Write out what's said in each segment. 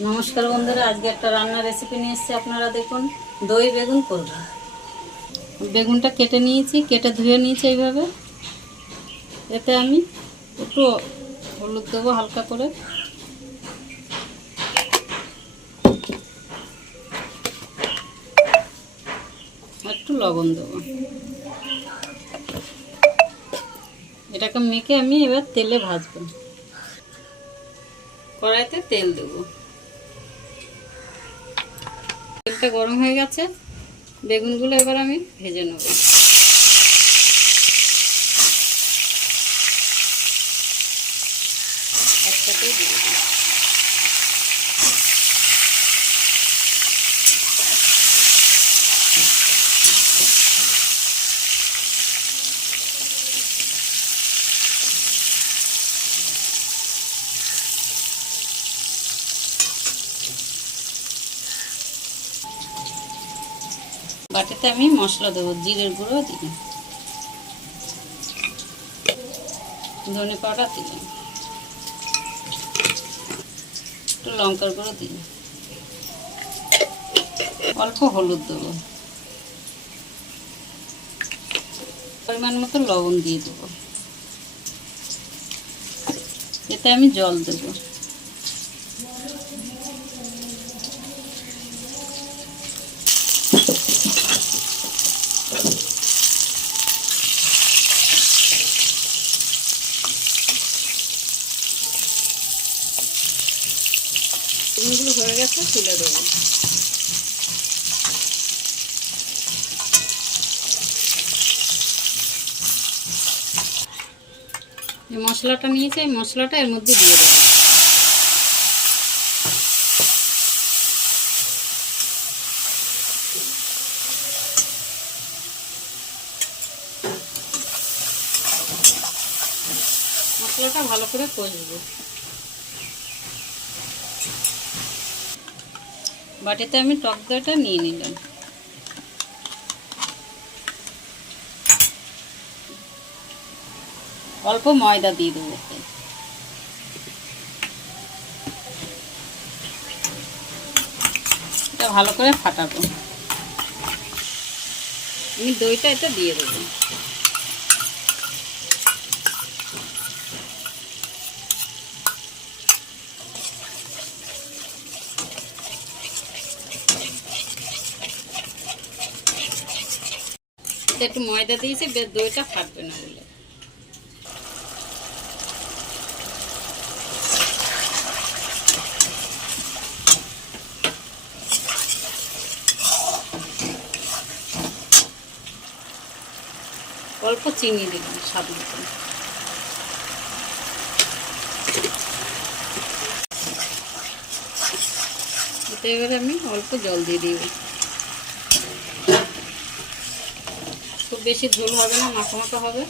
নমস্কার বন্ধুরা, আজকে একটা রান্নার রেসিপি নিয়ে এসেছি। আপনারা দেখুন, দই বেগুন করব। বেগুনটা কেটে নিয়েছি, কেটে ধুয়ে নিয়েছি এইভাবে। এতে আমি একটু হলুদ দেবো হালকা করে, একটু লবণ দেবো। এটাকে মেখে আমি এবার তেলে ভাজবো। কড়াইতে তেল দেবো। তেলটা গরম হয়ে গেছে, বেগুনগুলো এবার আমি ভেজে নেব। একসাথেই দিয়ে দেবো। বাটিতে আমি মশলা দেবো, জিরের গুঁড়ো দিলাম, ধনে পাউডার দিলাম, একটু লঙ্কার গুঁড়ো দিলাম, অল্প হলুদ দেবো, পরিমাণ মতো লবণ দিয়ে দেবো। এতে আমি জল দেবো। বেগুনগুলো হয়ে গেছে, তুলে দেবো। এই মশলাটা নিয়েছি, এই মশলাটা এর মধ্যে দিয়ে দেবো। মশলাটা ভালো করে কষবো। বাটিতে আমি টক দইটা নিয়ে নিলাম। অল্প ময়দা দিয়ে দেবো। এটা ভালো করে ফাটাবো। আমি দইটা এটা দিয়ে দেবো। একটু ময়দা দিয়েছি, দইটা ফাটবে না বলে। অল্প চিনি দিলাম স্বাদ মতো। এতে এবারে আমি অল্প জল দিয়ে দিব। খুব বেশি ঝোল হবে না, মাখা মাখা হবে।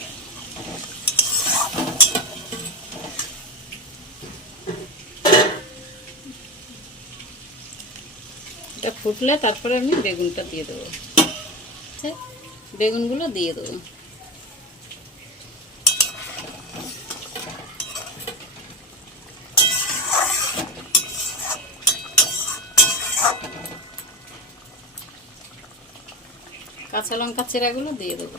এটা ফুটলে তারপরে আমি বেগুনটা দিয়ে দেবো। বেগুনগুলো দিয়ে দেবো। কাঁচা লঙ্কা চিরাগুলো দিয়ে দেবো।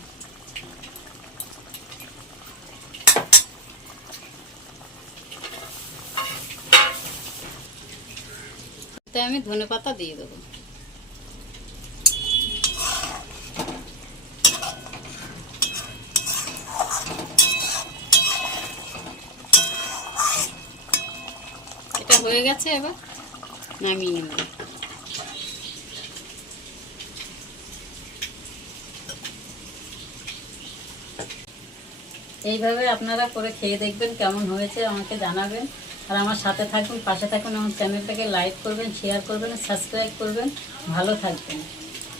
আমি ধনেপাতা দিয়ে দেবো। এটা হয়ে গেছে, এবার নামিয়ে নেব। এইভাবে আপনারা করে খেয়ে দেখবেন, কেমন হয়েছে আমাকে জানাবেন। আর আমার সাথে থাকুন, পাশে থাকুন। আমার চ্যানেলটাকে লাইক করবেন, শেয়ার করবেন, সাবস্ক্রাইব করবেন। ভালো থাকবেন।